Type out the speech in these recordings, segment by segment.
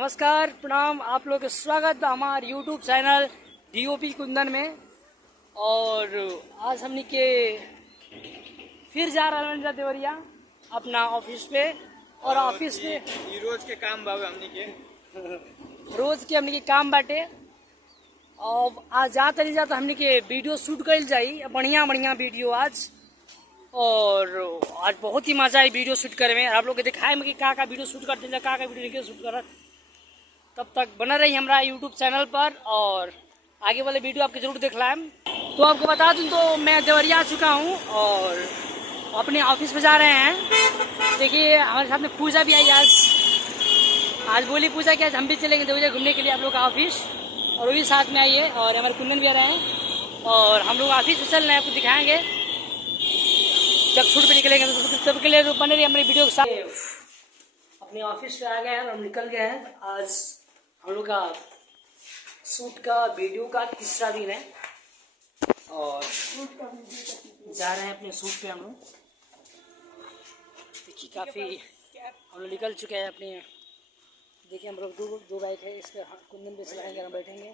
नमस्कार प्रणाम, आप लोग का स्वागत है हमारे यूट्यूब चैनल डीओपी कुंदन में। और आज हमने के फिर जा रहा है देवरिया अपना ऑफिस पे। और ऑफिस पे रोज के काम बाबू हमने के रोज के हमने के काम बाटे। और आज जाते नहीं जाता हमने के वीडियो शूट कर जाई, बढ़िया बढ़िया वीडियो आज। और आज बहुत ही मजा आई वीडियो शूट करे में। आप लोग के दिखाए में कि का वीडियो शूट करते हैं, का वीडियो नहीं शूट कर। तब तक बना रही हमारा यूट्यूब चैनल पर और आगे वाले वीडियो आपके जरूर देख लाएं। तो आपको बता दूं तो मैं देवरिया आ चुका हूं और अपने ऑफिस में जा रहे हैं। देखिए हमारे साथ में पूजा भी आई आज बोली पूजा कि आज हम भी चलेंगे देवरिया घूमने के लिए आप लोग का ऑफिस, और वो भी साथ में आई है। और हमारे कुंदन भी आ रहे हैं और हम लोग ऑफिस में चल रहे हैं, आपको दिखाएंगे जब शूट पे निकलेंगे। तो सबके लिए तो बने रही हमारी वीडियो के साथ। अपने ऑफिस पे आ गए हैं और हम निकल गए हैं। आज हम लोग का शूट का वीडियो का तीसरा दिन है और जा रहे हैं अपने शूट पे हम लोग। देखिए काफ़ी हम लोग निकल चुके हैं अपने। देखिए हम लोग दो बाइक है, इस पर कुंदन पे चलाएंगे, हम बैठेंगे।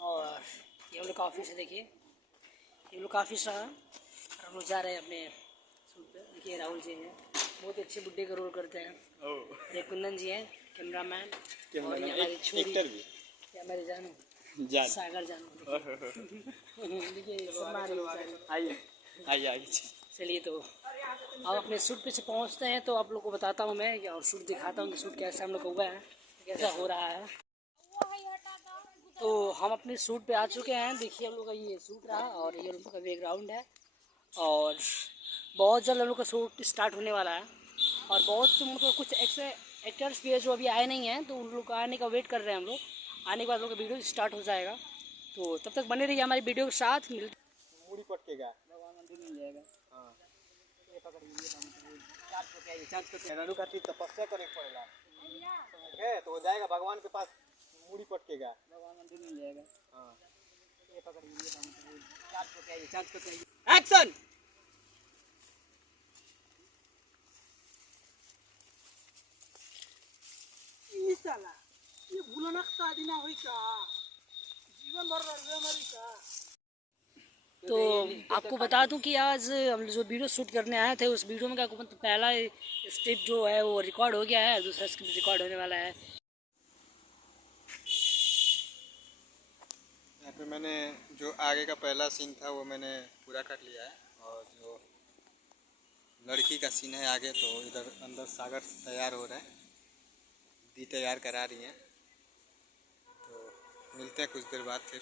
और ये हम लोग का ऑफिस है, देखिए ये हम लोग का ऑफिस रहा। और हम लोग जा रहे हैं अपने शूट पे। देखिए राहुल जी हैं, बहुत अच्छे बुड्ढे का रोल करते हैं। ये कुंदन जी हैं कैमरामैन, और ये हमारी छोरी, ये हमारे जानू सागर जानू। आइए चलिए तो अब अपने शूट पे से पहुंचते हैं तो आप लोग को बताता हूँ मैं, और शूट दिखाता हूँ कि शूट कैसे हम लोग हुआ है, कैसा हो रहा है। तो हम अपने शूट पे आ चुके हैं। देखिए हम लोग का ये शूट रहा और ये हम लोग का बैकग्राउंड है। और बहुत जल्द हम लोग का शूट स्टार्ट होने वाला है। और बहुत मतलब कुछ ऐसे एक्टर्स भी है जो अभी आए नहीं हैं, तो उन लोग का आने का वेट कर रहे हैं हम लोग। आने के बाद लोग का वीडियो स्टार्ट हो जाएगा, तो तब तक बने रहिए हमारी वीडियो के साथ। मूड़ी पटकेगा भगवान मंदिर मिल जाएगा। हाँ ये पकड़िए चाँद पे रेणु का तपस्या करने पड़ेगा, ठीक है? तो वो जाएगा भगवान के पास, मूड़ी पटकेगा, भगवान मंदिर मिल जाएगा। हाँ ये पकड़िए चाँद पे एक्शन। साला ये भूलना शादी ना हुई का जीवन भर हमारी का। तो आपको बता दूं कि आज हम जो वीडियो शूट करने आए थे उस वीडियो में क्या पहला स्टेप जो है वो रिकॉर्ड हो गया है, दूसरा स्क्रिप्ट रिकॉर्ड होने वाला है। यहाँ पे मैंने जो आगे का पहला सीन था वो मैंने पूरा कर लिया है। और जो लड़की का सीन है आगे, तो इधर अंदर सागर तैयार हो रहा है, दी तैयार करा रही हैं। तो मिलते हैं कुछ देर बाद फिर।